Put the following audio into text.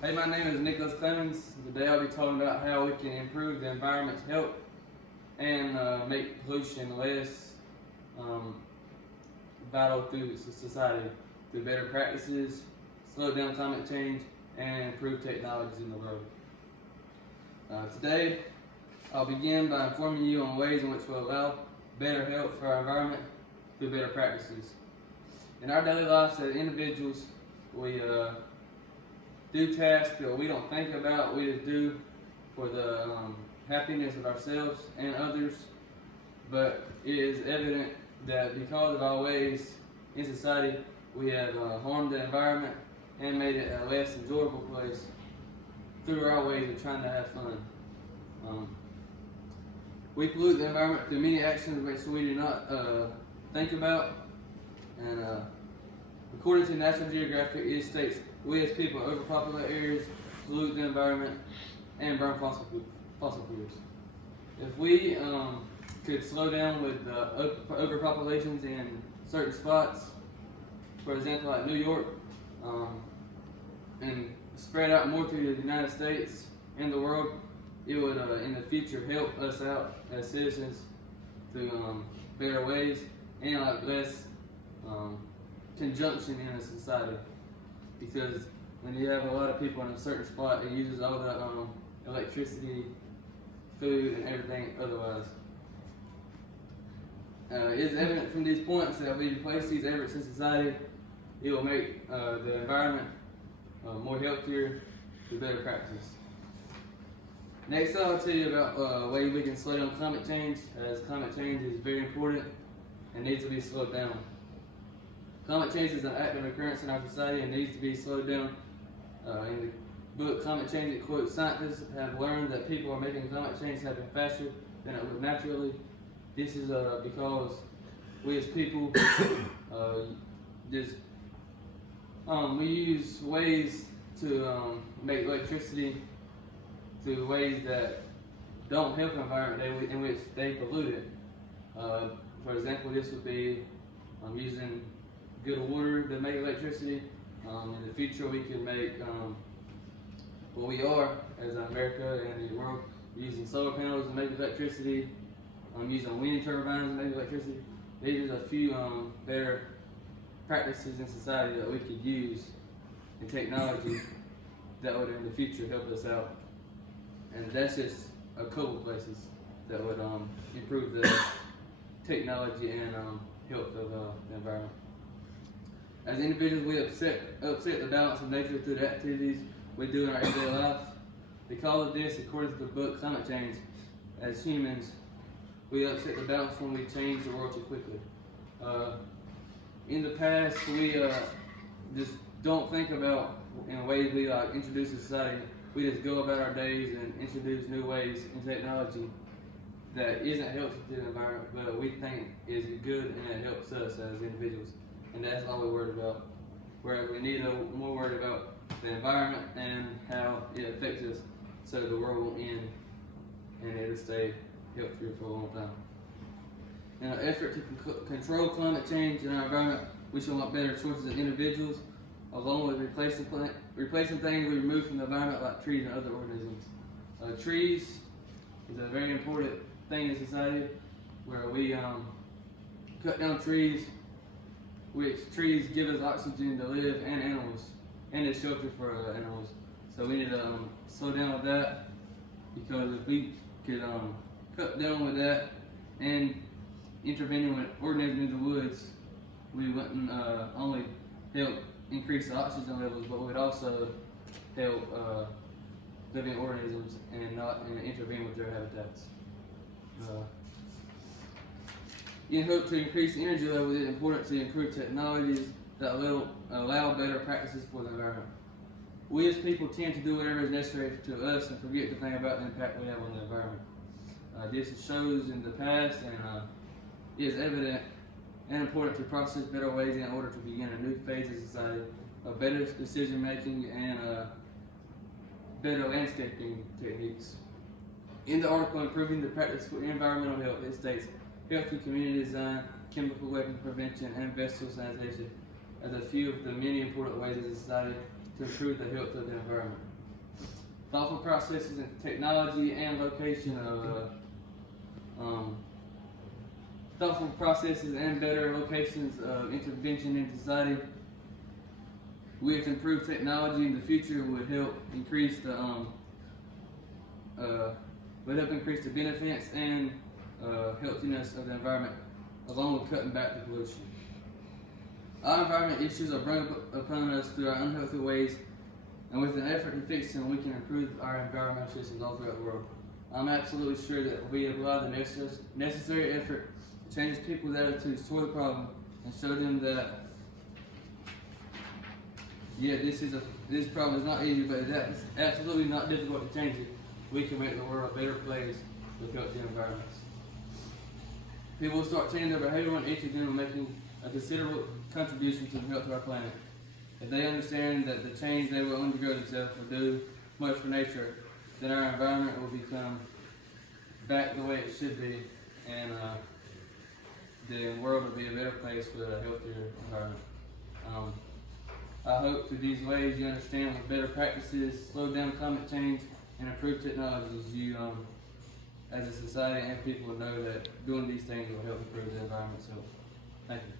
Hey, my name is Nicholas Clemens. Today I'll be talking about how we can improve the environment's health and make pollution less vital through society through better practices, slow down climate change, and improve technologies in the world. Today I'll begin by informing you on ways in which will allow better health for our environment through better practices. In our daily lives as individuals, we do tasks that we don't think about, we just do for the happiness of ourselves and others, but it is evident that because of our ways in society, we have harmed the environment and made it a less enjoyable place through our ways of trying to have fun. We pollute the environment through many actions which we do not think about, and according to National Geographic, it states we as people overpopulate areas, pollute the environment, and burn fossil fuels. If we could slow down with overpopulations in certain spots, for example like New York, and spread out more through the United States and the world, it would in the future help us out as citizens through better ways and like less conjunction in a society. Because when you have a lot of people in a certain spot, it uses all the electricity, food, and everything otherwise. It's evident from these points that if we replace these efforts in society, it will make the environment more healthier through better practices. Next, I'll tell you about ways we can slow down climate change, as climate change is very important and needs to be slowed down. Climate change is an active occurrence in our society and needs to be slowed down. In the book Climate Change, it quotes, scientists have learned that people are making climate change happen faster than it would naturally. This is because we as people we use ways to make electricity through ways that don't help the environment, in which they pollute it. For example, this would be using good water to make electricity. In the future, we can make what we are as America and the world, using solar panels to make electricity, using wind turbines to make electricity. These are a few better practices in society that we could use in technology that would in the future help us out. And that's just a couple places that would improve the technology and health of the environment. As individuals, we upset the balance of nature through the activities we do in our everyday life. Because of this, according to the book Climate Change, as humans, we upset the balance when we change the world too quickly. In the past, we just don't think about in ways we introduce to society. We just go about our days and introduce new ways in technology that isn't helpful to the environment, but we think is good and it helps us as individuals. And that's all we're worried about. Where we need to more worried about the environment and how it affects us, so the world will end and it'll stay healthier for a long time. In an effort to control climate change in our environment, we should want better choices as individuals, along with replacing things we remove from the environment like trees and other organisms. Trees is a very important thing in society, where we cut down trees, which trees give us oxygen to live, and animals, and a shelter for animals. So we need to slow down with that, because if we could cut down with that and intervening with organisms in the woods, we wouldn't only help increase the oxygen levels, but would also help living organisms and not intervene with their habitats. In hope to increase energy levels, it is important to improve technologies that allow better practices for the environment. We as people tend to do whatever is necessary to us and forget to think about the impact we have on the environment. This shows in the past, and it is evident and important to process better ways in order to begin a new phase of society of better decision making and better landscaping techniques. In the article Improving the Practice for Environmental Health, it states, healthy community design, chemical weapon prevention, and vessel sanitation as a few of the many important ways in society to improve the health of the environment. thoughtful processes and technology and location of thoughtful processes and better locations of intervention in society with improved technology in the future would help increase the benefits and healthiness of the environment, along with cutting back the pollution. Our environment issues are brought upon us through our unhealthy ways, and with an effort to fix them, we can improve our environmental systems all throughout the world. I'm absolutely sure that we apply the necessary effort to change people's attitudes toward the problem and show them that, yeah, this problem is not easy, but it's absolutely not difficult to change it. We can make the world a better place with healthy environments. People will start changing their behavior when each of them are making a considerable contribution to the health of our planet. If they understand that the change they will undergo themselves will do much for nature, then our environment will become back the way it should be, and the world will be a better place with a healthier environment. I hope through these ways you understand with better practices, slow down climate change, and improve technologies, you as a society and people know that doing these things will help improve the environment. So, thank you.